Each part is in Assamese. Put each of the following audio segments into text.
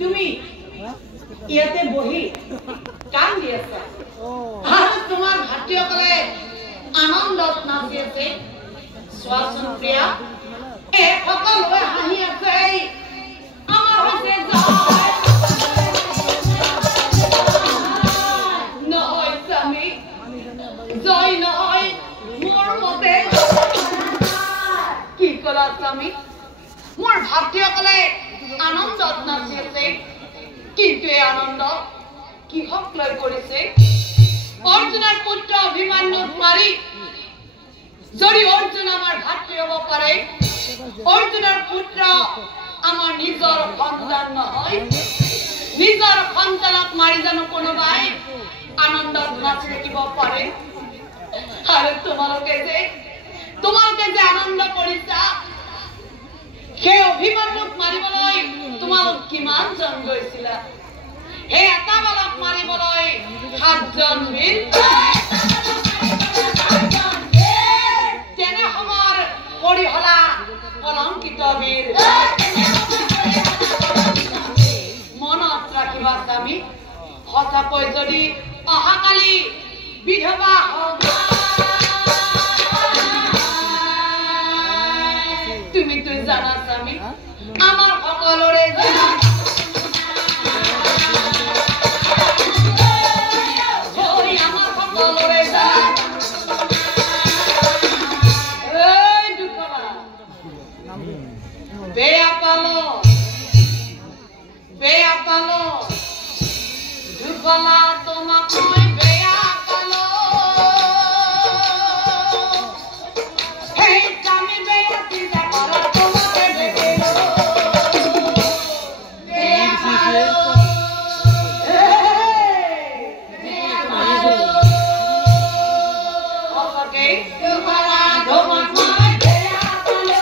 তুমি ইয়াতে বহি কাম দি আছা আৰু তোমাৰ ভাতৃসকলে আনন্দত নাচি আছে চোৱাচোন প্ৰিয়া সকলোৱে হাঁহি আছে আমাৰ হৈছে নহয় স্বামী জয় নহয় মোৰ মতে কি কলা স্বামী মোৰ ভাতৃসকলে আনন্দত নাচি আছে কিন্তু এই আনন্দ কিহক লৈ কৰিছে অৰ্জুনৰ পুত্ৰ অভিমন্যুক মাৰি যদি অৰ্জুন আমাৰ ভাতৃ হ'ব পাৰে অৰ্জুনৰ পুত্ৰ আমাৰ নিজৰ সন্তান নহয় নিজৰ সন্তানক মাৰি জানো কোনোবাই আনন্দত নাচি থাকিব পাৰে আৰু তোমালোকে যে আনন্দ কৰিছা সেই অভিমন্যুক মাৰিবলৈ তোমালোক কিমান জন গৈছিলা সেই এটা বালক মাৰিবলৈ 7 জন বীৰ তেনে সময়ৰ পৰিহলা কলংকিত বীৰ মনত ৰাখিবা স্বামী সঁচাকৈ যদি অহাকালি বিধৱা তুমি তুই জানা স্বামী আমার সকলরে বেয়া পালো দুখলা তোমাক মই বেয়া পালো সেই স্বামী বেয়া চিন্তা কৰা তোমাকে দেখিলো বেয়া পালো ওকে দুখলা তোমাক মই বেয়া পালো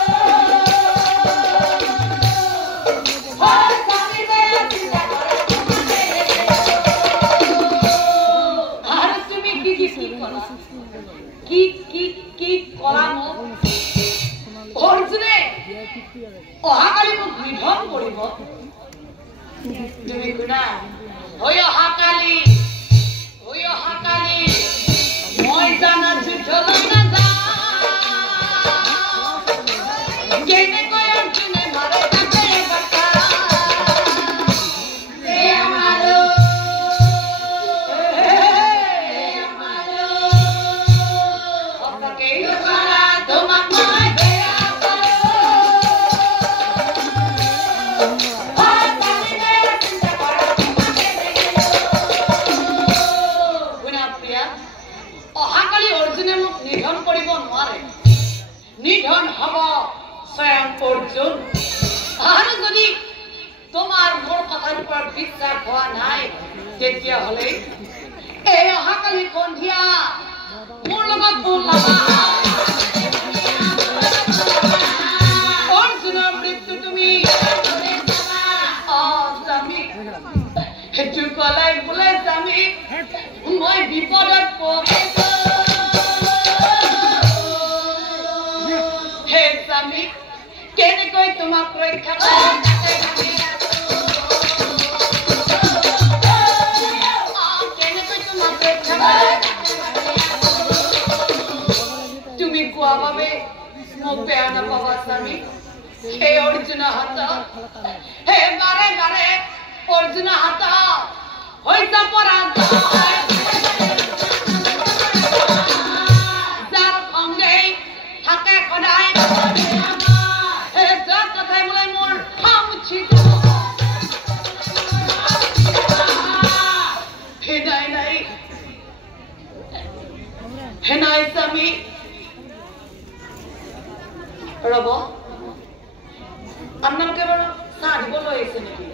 অৰ্জুনে অহাকালি মোক নিধন কৰিব তুমি শুনা হৈ অহাকালি মই জানা যুদ্ধলৈ নাযাওঁ কেনেকৈ অৰ্জুনে মাৰে তাকে কথা নিধন হব স্বয়ং অৰ্জুন আৰু যদি তোমাৰ মোৰ কথাৰ ওপৰত বিশ্বাস হোৱা নাই তেতিয়াহ'লে এই অহাকালি সন্ধিয়া মোৰ লগত বলাবা অৰ্জুনৰ মৃত্যু তুমি স্বামী সেইটো কলাই বোলে স্বামী মই বিপদত পৰিছো স্বামী কেনেকৈ তোমাক ৰক্ষা কৰিম তুমি কোৱা বাবে মোক বেয়া নাপাবা স্বামী সেই অৰ্জুন হাত হে বাৰে বাৰে অৰ্জুন হাত হৈছে পৰাজয় যাৰ সঙ্গে থাকে সদায় হেনাই স্বামী ৰব আপোনালোকে বাৰু চাহ দিবলৈ আহিছে নেকি